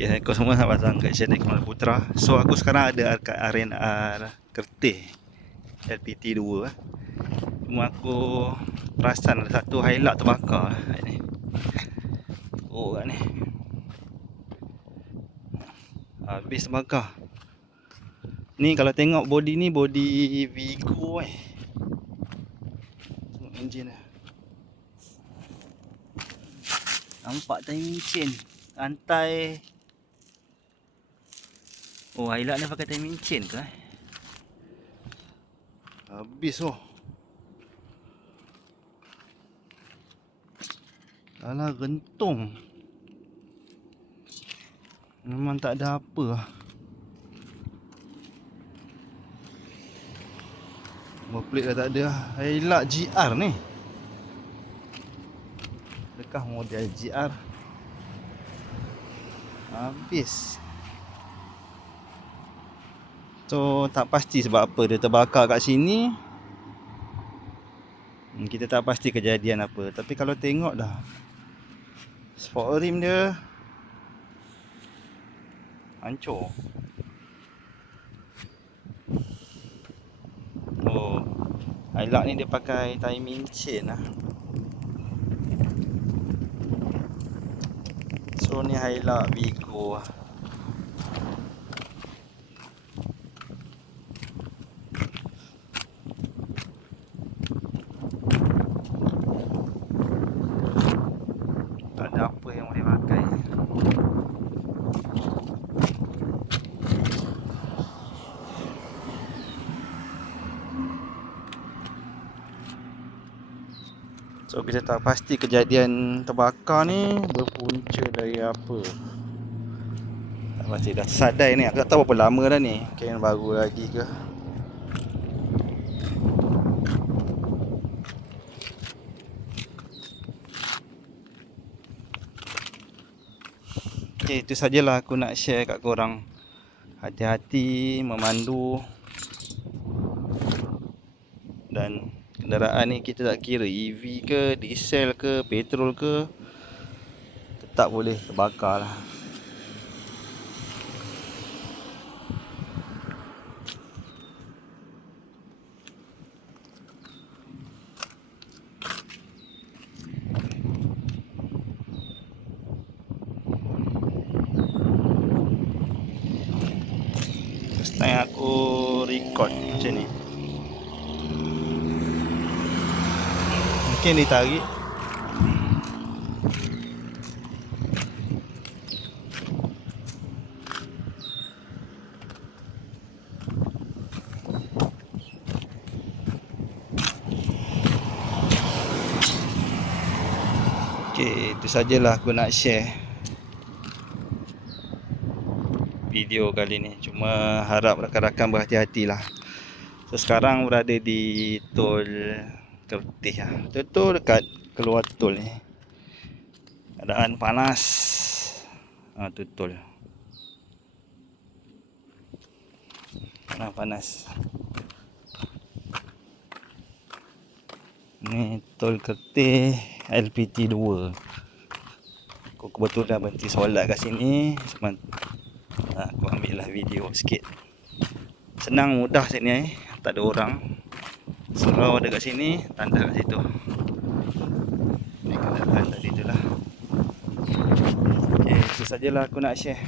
Okay, Assalamualaikum semua, selamat datang kat channel Kamal Putra. So aku sekarang ada kat RNR Kertih LPT 2. Cuma aku perasan ada satu highlight terbakar kat ni. Oh kat ni habis terbakar. Ni kalau tengok body ni, body Vigo tengok enjin dia. Nampak timing chain, rantai. Oh, highlight ni pakai timing chain ke Habis Alah, gentung. Memang tak ada apa Nombor plate dah tak ada. Highlight GR ni. Adakah model GR? Habis. So tak pasti sebab apa dia terbakar kat sini. Kita tak pasti kejadian apa. Tapi kalau tengok dah, sport rim dia hancur. Oh, highlight ni dia pakai timing chain lah. So ni highlight Vigo lah. Tak ada apa yang boleh pakai. So kita tak pasti kejadian terbakar ni berpunca dari apa. Tak pasti dah sadai ni. Aku tak tahu berapa lama dah ni. Mungkin baru lagi ke. Okay, itu sajalah aku nak share kat korang. Hati-hati memandu. Dan kenderaan ni kita tak kira EV ke, diesel ke, petrol ke, tetap boleh terbakar lah. First time aku record macam ni. Mungkin ditarik. Okay, itu sajalah aku nak share video kali ni. Cuma harap rakan-rakan berhati-hatilah. So sekarang berada di tol Kertih lah. Betul dekat keluar tol ni. Keadaan panas. Tu tol. Panas. Ni tol Kertih LPT 2. Aku kebetulan berhenti solat kat sini. Cuma aku ambil lah video sikit. Senang, mudah sini tak ada orang. Surau ada kat sini, tanda kat situ. Ni kenderaan tadi tu lah. Okay, itu sajalah aku nak share.